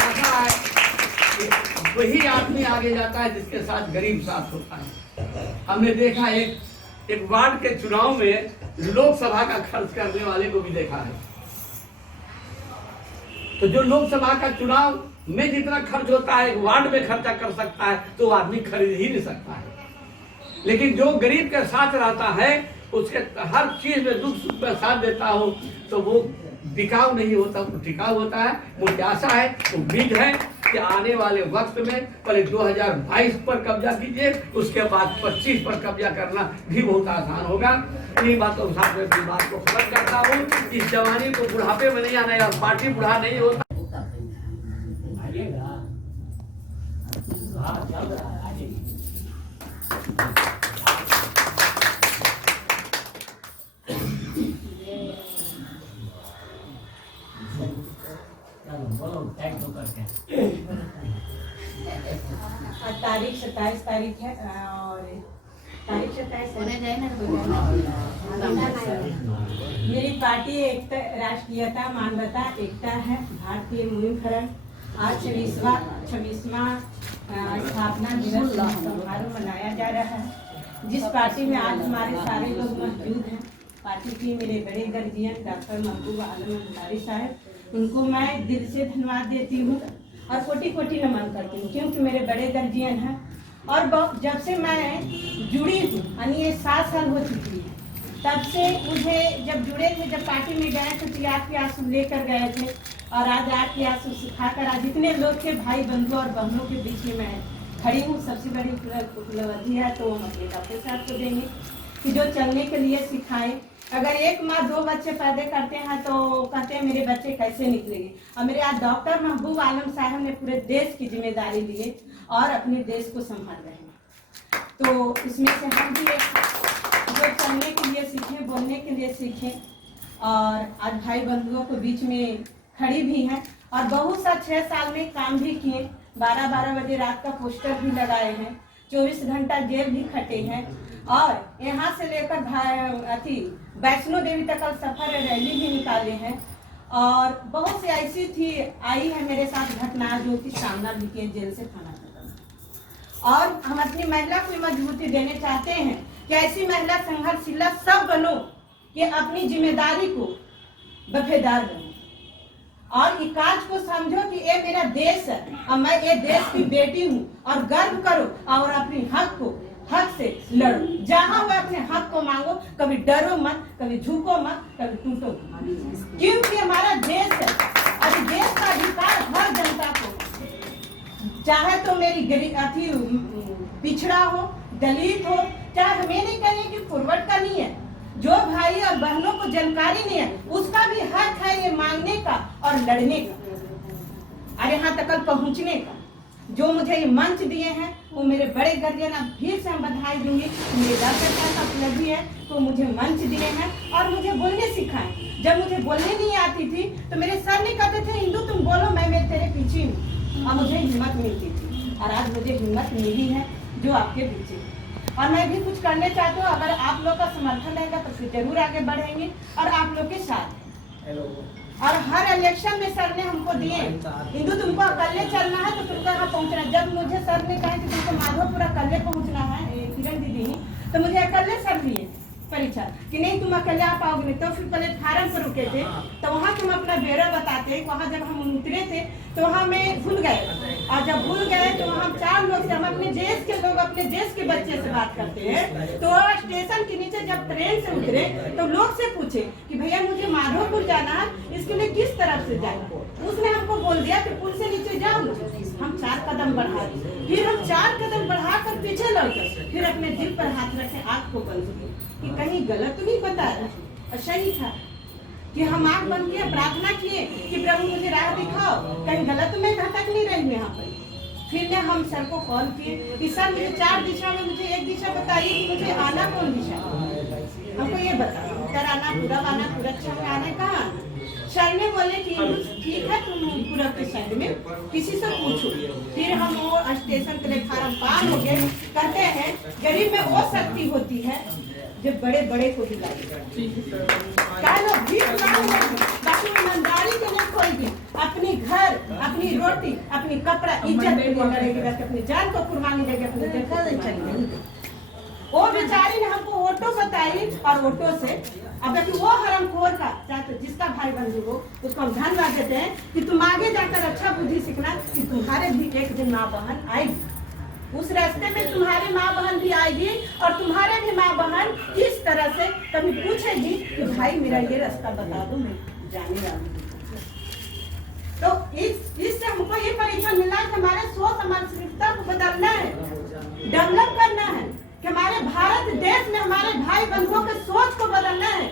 आशा है कि वही आदमी आगे जाता है जिसके साथ गरीब साथ होता है। हमने देखा एक वार्ड के चुनाव में लोकसभा का खर्च करने वाले को भी देखा है। तो जो लोकसभा का चुनाव में जितना खर्च होता है, एक वार्ड में खर्चा कर सकता है, तो आदमी खरीद ही नहीं सकता है। लेकिन जो गरीब के साथ रहता है, उसके हर चीज में दुख सुख में साथ देता हो, तो वो बिकाऊ नहीं होता, वो टिकाऊ होता है। मुझे आशा है, उम्मीद है कि आने वाले वक्त में पहले 2022 पर कब्जा कीजिए, उसके बाद 25 पर कब्जा करना भी बहुत आसान होगा। इन्हीं बातों के साथ मैं बात को खत्म करता हूँ। इस जवानी को बुढ़ापे में नहीं आना, और पार्टी बुढ़ा नहीं होता। तारीख 27 तारीख है, और तारीख 27 मेरी पार्टी एकता, राष्ट्रीयता, मानवता, एकता है। भारतीय मूवमेंट फ्रंट आज 26वां स्थापना दिवस समारोह मनाया जा रहा है, जिस पार्टी में आज हमारे सारे लोग मौजूद हैं। पार्टी की मेरे बड़े गर्जियन डॉक्टर महबूब आलम अंसारी साहब, उनको मैं दिल से धन्यवाद देती हूँ और कोटि कोटि नमन करती हूँ, क्योंकि मेरे बड़े गर्जियन हैं। और जब से मैं जुड़ी हूँ, यानी ये 7 साल हो चुकी है, तब से मुझे जब जुड़े थे, जब पार्टी में गए थे, तो आपके आंसू लेकर गए थे, और आज आपके आंसू सिखाकर आज जितने लोग थे, भाई बंधु और बहनों के बीच में मैं खड़ी हूँ। सबसे बड़ी उपलब्धि है तो हम अपने डॉक्टर साहब को देंगे कि जो चलने के लिए सिखाए। अगर एक माँ 2 बच्चे पैदा करते हैं तो कहते हैं मेरे बच्चे कैसे निकलेंगे। और मेरे आज डॉक्टर महबूब आलम साहब ने पूरे देश की जिम्मेदारी लिए और अपने देश को संभाल रहे हैं। तो इसमें से हम भी जो चलने के लिए सीखें, बोलने के लिए सीखें, और आज भाई बंधुओं के बीच में खड़ी भी हैं, और बहुत सा 6 साल में काम भी किए। 12-12 बजे रात का पोस्टर भी लगाए हैं, 24 घंटा जेल भी खटे हैं, और यहाँ से लेकर वैष्णो देवी तक का सफर रैली भी निकाले हैं। और बहुत सी ऐसी आई है मेरे साथ घटना जो कि सामना भी किए, जेल से खाना खत्म। और हम अपनी महिला को मजबूती देने चाहते हैं कि ऐसी महिला संघर्षशीला सब बनो कि अपनी जिम्मेदारी को वफादार बनो, और इस काज को समझो कि ये मेरा देश है और मैं ये देश की बेटी हूँ, और गर्व करो और अपने हक से लड़ो। जहाँ हुआ अपने हक को मांगो, कभी डरो मत, कभी झुको मत, कभी टूटो मत, क्योंकि हमारा देश है और देश का अधिकार हर जनता को, चाहे तो मेरी पिछड़ा हो, दलित हो, चाहे हमें नहीं कहें कि फॉरवर्ड का नहीं है, जो भाई और बहनों को जानकारी नहीं है उसका भी हक है ये मांगने का और लड़ने का और यहाँ तक पहुँचने का। जो मुझे ये मंच दिए हैं वो मेरे बड़े गार्जियन, अब फिर से हम बधाई दूंगी। मेरे डॉक्टर साहब उपलब्धि है तो मुझे मंच दिए हैं और मुझे बोलने सिखाए। जब मुझे बोलने नहीं आती थी तो मेरे सर नहीं कहते थे हिंदू तुम बोलो, मैं तेरे पीछे हूँ, और मुझे हिम्मत मिलती थी। और आज मुझे हिम्मत मिली है जो आपके पीछे, और मैं भी कुछ करने चाहती हूँ। अगर आप लोग का समर्थन रहेगा तो फिर जरूर आगे बढ़ेंगे और आप लोग के साथ। और हर इलेक्शन में सर ने हमको दिए, हिंदू तुमको अकेले चलना है तो तुमको यहाँ पहुँचना। जब मुझे सर ने कहा कि तुमको माधोपुर अकेले पहुँचना है, किरण दीदी, तो मुझे अकेले सर दिए परीक्षा कि नहीं तुम अकेले आ पाओगे नहीं। तो फिर प्लेटफार्म पर रुके थे तो वहाँ तुम अपना ब्यौरा बताते। वहाँ जब हम उतरे थे तो वहाँ में भूल गए, और जब भूल गए तो हम 4 लोग से, हम अपने देश के लोग अपने देश के बच्चे से बात करते हैं। तो स्टेशन के नीचे जब ट्रेन से उतरे तो लोग से पूछे कि भैया मुझे माधोपुर जाना है, इसके लिए किस तरफ से जाना। उसने हमको बोल दिया कि पुल से नीचे जाओ। हम 4 कदम बढ़ा, फिर हम 4 कदम बढ़ाकर पीछे लौटे, फिर अपने दिल पर हाथ रखे, आँख को बंद किए कि कहीं गलत नहीं बता रहा। सही था कि हम आँख बंद किए, प्रार्थना किए कि प्रभु मुझे राह दिखाओ, कहीं गलत में भटक नहीं रही यहाँ पर। फिर ने हम सर को कॉल किए कि सर मुझे 4 दिशा में मुझे एक दिशा बताइए कि मुझे आना कौन दिशा, हमको ये बताओ, उत्तर आना, पूरब आना, पूरब में आना कहाँ। सर ने बोले कि ठीक है तुम पूरब के साइड में किसी से पूछो। फिर हम वो स्टेशन प्लेटफार्म पार हो गए। कहते हैं गरीब में वो शक्ति होती है जो बड़े बड़े को दिलाई। बाकी ईमानदारी के लिए कोई भी अपनी घर, अपनी रोटी, अपनी कपड़ा इज्जत के लिए लड़ेगी, बस अपनी जान को कुर्बानी देगी, अपनी जगह चलेगी। वो बेचारी ने हमको ऑटो बताई और ऑटो से अब कि वो हरामखोर का चाहे तो जिसका भाई बंधु हो उसको हम धन्यवाद देते हैं कि तुम आगे जाकर अच्छा बुद्धि सीखना कि तुम्हारे भी एक दिन माँ बहन आएगी। उस रास्ते में तुम्हारी माँ बहन भी आएगी और तुम्हारे भी माँ बहन इस तरह से कभी पूछेगी कि भाई मेरा ये रास्ता बता दो, मैं जाने वाली। तो इससे हमको ये परीक्षा मिला कि हमारे सोच मानसिकता को बदलना है, डेवलप करना है, कि हमारे भारत देश में हमारे भाई बंधुओं के सोच को बदलना है।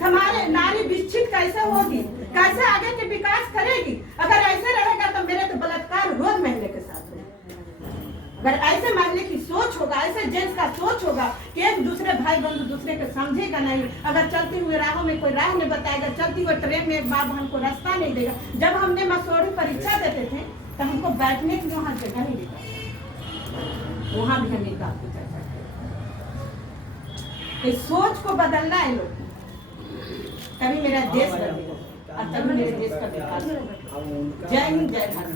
हमारे नारी विकसित कैसे होगी, कैसे आगे के विकास करेगी। अगर ऐसे रहेगा तो मेरे तो बलात्कार रोज महिला के साथ होगा। अगर ऐसे महिला की सोच होगा, ऐसे जेंट्स का सोच होगा कि एक दूसरे भाई बंधु दूसरे को समझेगा नहीं। अगर चलती हुए राहों में कोई राह नहीं बताएगा, चलती हुए ट्रेन में माँ बहन को रास्ता नहीं देगा। जब हमने मसूरी परीक्षा देते थे तो हमको बैठने के लिए वहाँ जगह नहीं देता, वहाँ भी हमें काफी चर्चा इस सोच को बदलना है लोग, तभी मेरा देश बनेगा और तभी मेरे देश का विकास होगा। जय हिंद, जय भारत।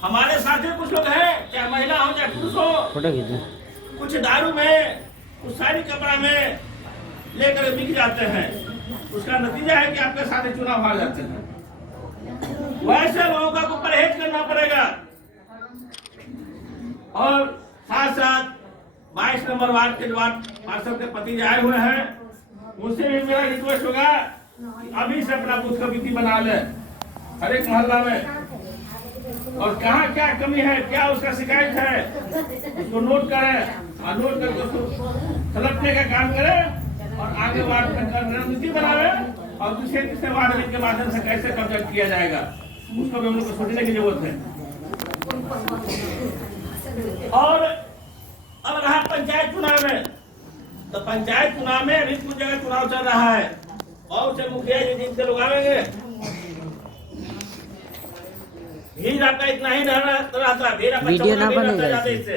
हमारे साथी कुछ लोग हैं, चाहे महिला हो चाहे पुरुष हो, कुछ दारू में, कुछ साड़ी कपड़ा में लेकर बिक जाते हैं। उसका नतीजा है कि आपके साथ चुनाव हार जाते हैं। वैसे लोगों का परहेज करना पड़ेगा। और साथ साथ 22 नंबर वार्ड के पार्षद के पति आए हुए हैं, उनसे भी मेरा रिक्वेस्ट होगा कि अभी से अपना बूथ कमेटी बना ले हर एक मोहल्ला में, और कहाँ क्या कमी है, क्या उसका शिकायत है, उसको नोट करें और नोट करके उसको सलटने का काम करें और आगे वार्ड में रणनीति बनावे और दूसरे वार्ड के माध्यम से कैसे कब्जा किया जाएगा उसको भी हम लोग को सोचने की जरूरत है। और अब रहा पंचायत चुनाव में, तो पंचायत चुनाव में अभी कुछ जगह चुनाव चल रहा है और उसे मुखिया जी जिनसे लोग आवेंगे, भीड़ आपका इतना ही रहता, भीड़ आपका इससे,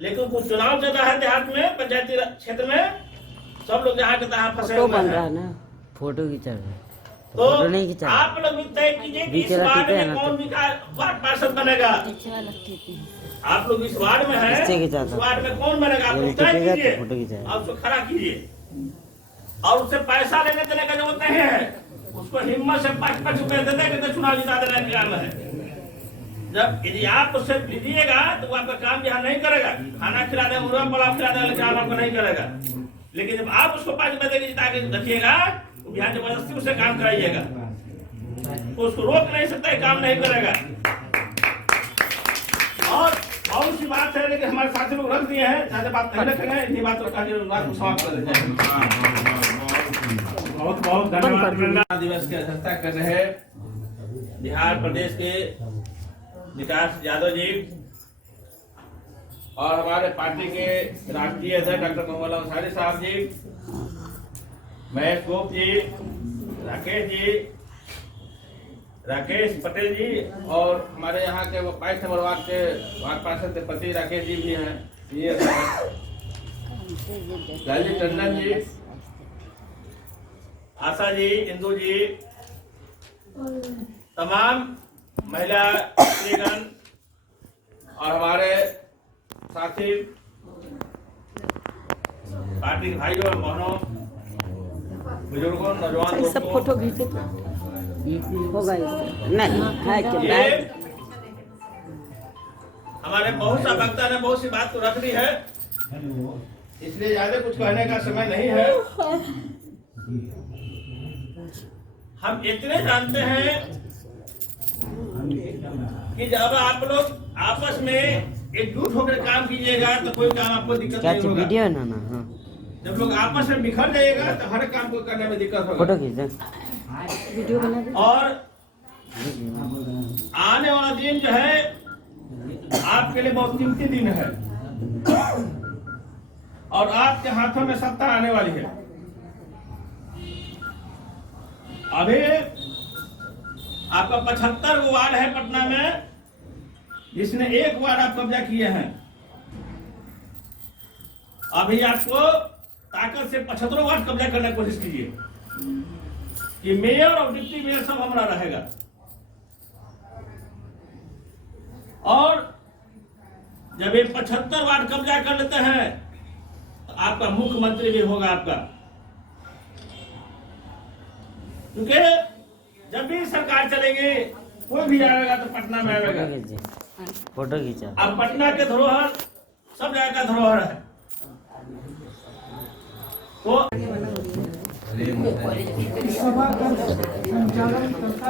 लेकिन कुछ चुनाव चल रहा है देहात में, पंचायती क्षेत्र में, सब लोग जहाँ के तहाँ फंसे हुए हैं। फोटो खींचा रहे तो आप लोग भी तय कीजिए कि इस वार्ड में कौन वार्ड पार्षद बनेगा। आप लोग इस वार्ड में है, इस वार्ड में कौन बनेगा आप लोग तय कीजिए और उसको खड़ा कीजिए। और उससे पैसा लेने देने का जरूरत नहीं है, उसको हिम्मत से 5-5 रुपए दे देंगे चुनाव जिता देने का काम है। जब यदि आप उससे लीजिएगा तो वो आपका काम यहाँ नहीं करेगा, खाना खिला दे, मुर्गा पुलाव खिला दे, काम आपको नहीं करेगा। लेकिन जब आप उसको 5 रुपए देकर जिता के रखिएगा, यहाँ जबरदस्ती उससे काम कराइएगा, तो उसको रोक नहीं सकता, काम नहीं करेगा। और बात है, लेकिन हमारे साथी लोग रख दिए हैं, ज्यादा बात नहीं रखेंगे, इतनी बात को समाप्त कर देते हैं। बहुत बहुत धन्यवाद। प्रेरणा दिवस की अध्यक्षता कर रहे बिहार प्रदेश के विकास यादव जी और हमारे पार्टी के राष्ट्रीय अध्यक्ष डॉक्टर मोहम्मद अंसारी साहब जी, महेश गोप जी, राकेश पटेल जी और हमारे यहाँ के 22 नंबर वार्ड के वार्ड पार्षद के पति राकेश जी भी हैं, ये लालजी टंडन जी, आशा जी, इंदू जी, तमाम महिला श्रीगण और हमारे साथी पार्टी के भाइयों और बहनों, बुजुर्गों, नौजवान सब फोटो खींचे होगा नहीं है क्या? हमारे बहुत सा वक्ता ने बहुत सी बात तो रख दी है, इसलिए ज्यादा कुछ कहने का समय नहीं है। हम इतने जानते हैं कि जब आप लोग आपस में एकजुट होकर काम कीजिएगा तो कोई काम आपको दिक्कत नहीं होगा। वीडियो ना ना हाँ। जब लोग आपस में बिखर जाएगा तो हर काम को करने में दिक्कत होगा। फोटो खींचे वीडियो बना दे। और आने वाला दिन जो है आपके लिए बहुत कीमती दिन है और आपके हाथों में सत्ता आने वाली है। अभी आपका 75 वार्ड है पटना में, जिसने 1 वार्ड आप कब्जा किए हैं। अभी आपको ताकत से 75 वार्ड कब्जा करने की कोशिश कीजिए कि मेयर और डिप्टी मेयर सब हमारा रहेगा। और जब ये 75 वार्ड कब्जा कर लेते हैं तो आपका मुख्यमंत्री भी होगा आपका, क्योंकि जब भी सरकार चलेगी कोई भी आएगा तो पटना में आएगा। फोटो खींचा। अब पटना के धरोहर सब जगह का धरोहर है। तो सभा का संचालन करता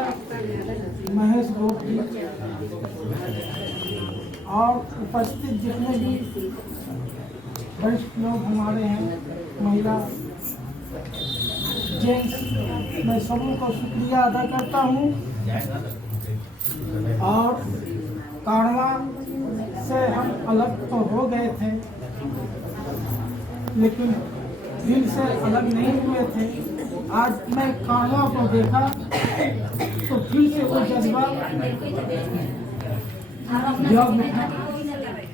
महेश गोप जी और उपस्थित जितने भी वरिष्ठ लोग हमारे हैं, महिला जेंट्स, मैं सबों को शुक्रिया अदा करता हूँ। और कांडवा से हम अलग तो हो गए थे, लेकिन दिल से अलग नहीं हुए थे। आज मैं कांडवा को देखा तो फिर से वो जज्बा जब उठा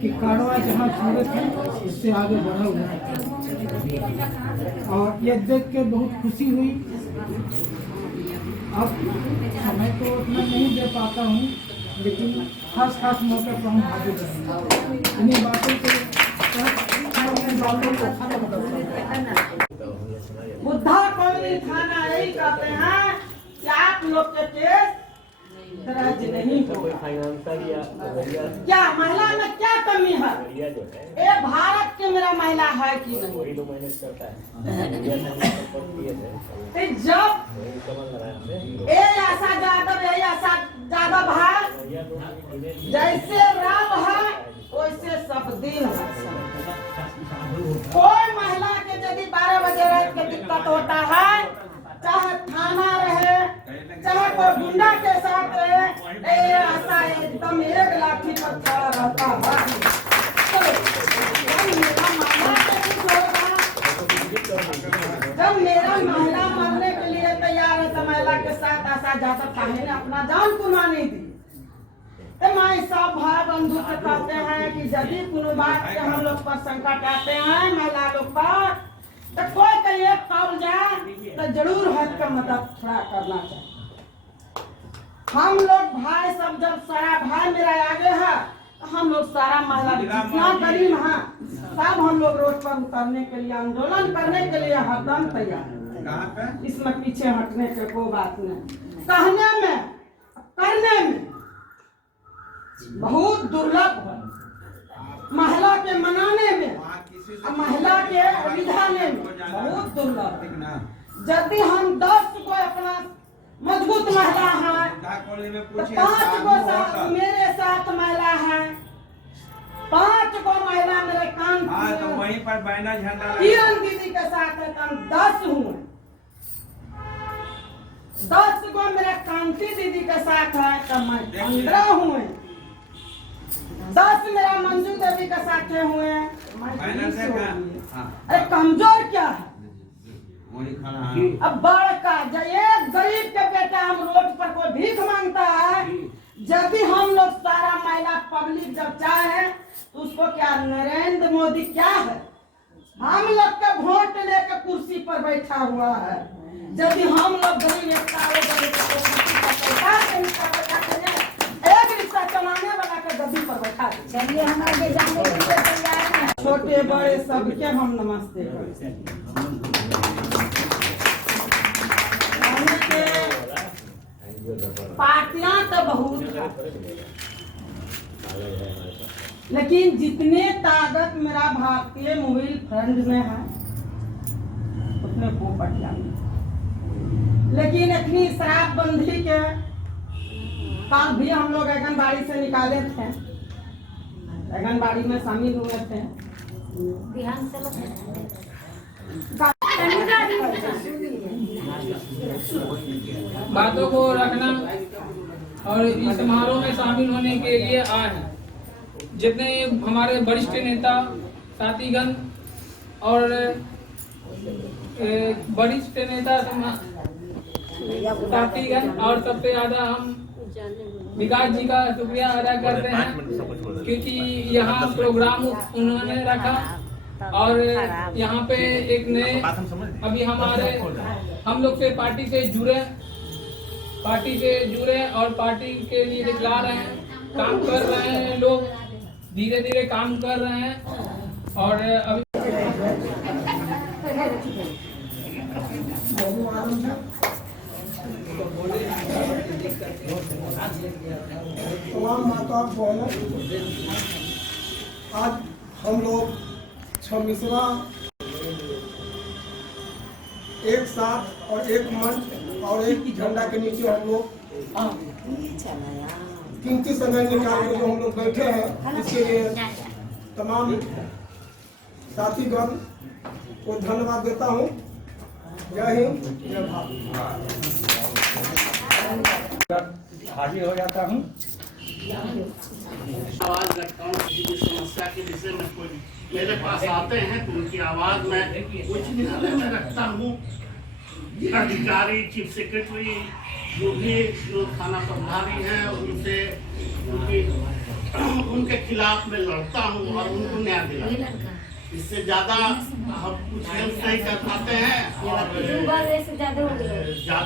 कि कांडवा जहाँ छोड़े थे उससे आगे बढ़ा हुआ है। और ये देख के बहुत खुशी हुई। अब समय तो उतना नहीं दे पाता हूँ, लेकिन खास मौके पर हम हाजिर रहेंगे। इन्हीं बातों से बुद्धा कॉलोनी थाना यही कहते हैं कि आप लोग के केस दर्ज नहीं हो। क्या महिला में क्या कमी है? ये भारत के मेरा महिला है कि नहीं? जब ये आशा यादव यही आशा यादव है, जैसे राम है वैसे सब दिन है। कोई महिला के यदि 12 बजे रात के दिक्कत होता है, चाहे थाना रहे चाहे कोई गुंडा के साथ रहे, ऐसा एकदम एक लाठी पर खड़ा रहता है। जब मेरा महिला मरने के लिए तैयार है तो महिला के साथ आशा यादव काहे ने अपना जान कुर्बानी दी। मैं सब भाई बंधु से कहते हैं कि यदि कोनो बात से हम लोग पर संकट आते हैं महिला लोग पर, तो कोई का एक पाव जाए तो जरूर हद का मदद थोड़ा करना चाहिए। हम लोग भाई सब जब सारा भाई मेरा आगे है तो हम लोग सारा महिला जितना गरीब है सब हम लोग रोड पर उतरने के लिए, आंदोलन करने के लिए हरदम तैयार है। इसमें पीछे हटने की कोई बात नहीं। कहने में करने में बहुत दुर्लभ है। महिला के मनाने में, महिला के विधाने में बहुत दुर्लभ है। यदि हम 10 को अपना मजबूत महिला है तो 5 को साथ मेरे साथ महिला है 5 गो महिला मेरे कान हाँ तो वहीं पर बैना झंडा किरण दीदी के साथ है, हम 10 हुए। 10 गो मेरे कांति दीदी के साथ है तो मैं 15 हुए। 10 मेरा मंजू देवी के साथ हुए हैं, मैं बैनर 20 से हो क्या? गई। हाँ अरे कमजोर क्या है? वही खाना हाँ। अब बड़का जब एक गरीब के बेटा हम रोड पर कोई भीख मांगता है, जब भी हम लोग सारा महिला पब्लिक जब चाहे तो उसको क्या नरेंद्र मोदी क्या है, हम लोग के वोट लेकर कुर्सी पर बैठा हुआ है। जब भी हम लोग गरीब एक रिक्शा चलाने वाला के गद्दी पर बैठा दे। चलिए हम आगे जाने के लिए तैयार हैं। छोटे बड़े सबके हम नमस्ते करते हैं। पार्टियां तो बहुत है, लेकिन जितने ताकत मेरा भारतीय मोबाइल फ्रंट में है उतने पोपटिया में। लेकिन इतनी शराबबंदी के काम भी हम लोग आंगनबाड़ी से निकाले थे, आंगनबाड़ी में शामिल हुए थे। बातों को रखना और इस समारोह में शामिल होने के लिए आए हैं जितने हमारे वरिष्ठ नेता साथीगण और वरिष्ठ नेता साथीगण, और सबसे ज्यादा हम विकास जी का शुक्रिया अदा करते हैं क्योंकि यहाँ प्रोग्राम उन्होंने रखा और यहाँ पे एक नए अभी हम लोग से पार्टी से जुड़े और पार्टी के लिए दिखला रहे हैं, काम कर रहे हैं, लोग धीरे धीरे काम कर रहे हैं। और अभी तमाम माता बहनों, आज हम लोग 26वां एक साथ और एक मंच और एक ही झंडा के नीचे हम लोग कीमती समय निकाल के जो हम लोग बैठे हैं, इसके लिए तमाम साथीगण को धन्यवाद देता हूँ। जय हिंद, जय भारत। हाजिर हो जाता हूँ। आवाज रखता हूँ किसी भी समस्या के विषय में कोई मेरे पास आते हैं तो उनकी आवाज में उच्च न्यायालय में रखता हूँ। अधिकारी, चीफ सेक्रेटरी, जो थाना प्रभारी हैं उनसे उनके खिलाफ मैं लड़ता हूँ और उनको न्याय दिलाता हूँ। इससे ज्यादा हम कुछ हेल्प नहीं कर पाते हैं और ज्यादा